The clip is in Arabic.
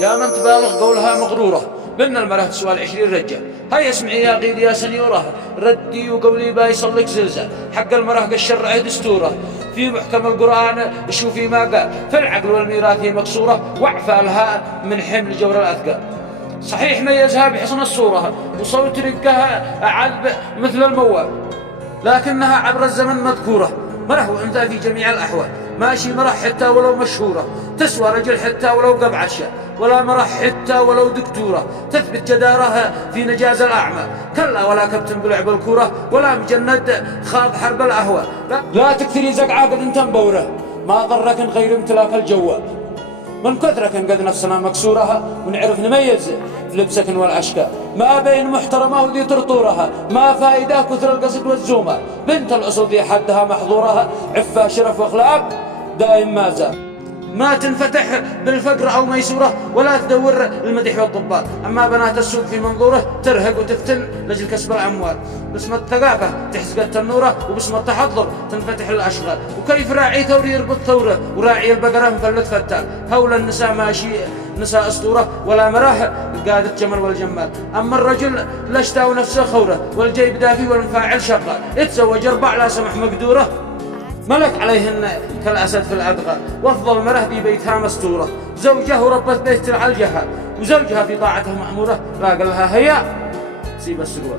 يا من تبالغ قولها مغرورة، بن المرأة تسوى 20 رجال. هيا اسمعي يا قيد يا سنيورة، ردي وقولي بايصلك زلزال. حق المرأة قشرعه دستوره، في محكم القرآن شوفي ما قال، في العقل والميراث مقصورة، واعفالها من حمل جور الأثقال. صحيح ميزها بحسن الصورة، وصوت رقها عذب مثل الموال، لكنها عبر الزمن مذكورة، مرة وأنثى في جميع الأحوال. ماشي مرة حتى ولو مشهورة، تسوى رجل حتى ولو قبعة شاة، ولا مرة حتى ولو دكتورة تثبت جدارها في نجاز الأعمال. كلا ولا كابتن بلعب الكورة، ولا مجند خاض حرب الأهواء. لا تكثري زقعة قد انت مبورة، ما ضرك غير امتلاك الجوال. من كثرك قد نفسنا مكسورها، ونعرف نميز لبسك والأشكال. ما بين محترمة وذي ترطورها، ما فائدة كثر القصد والزومة. بنت الأصل ذي حدها محظورها، عفة شرف واخلاق دائم ما زال. ما تنفتح بالفقر أو ميسورة، ولا تدور المدح والضبال. أما بنات السوق في منظوره، ترهق وتفتن لجل كسب الأموال. باسم الثقافة تحزق التنورة، وباسم التحضر تنفتح الأشغال. وكيف راعي ثوري يربط ثوره، وراعي البقرة مفلت فتال. هول النساء ماشي نساء أسطورة، ولا مراه قادة جمل والجمال. أما الرجل لشتا نفسه خورة، والجيب دافي والمفاعل شغال. يتزوج 4 لا سمح مقدورة، ملك عليهن كالأسد في الأدغال. وافضل مرة في بيتها مستورة، زوجه ربت بيت العلجها، وزوجها في طاعته مأمورة. لا قال لها هيا سيب السروال.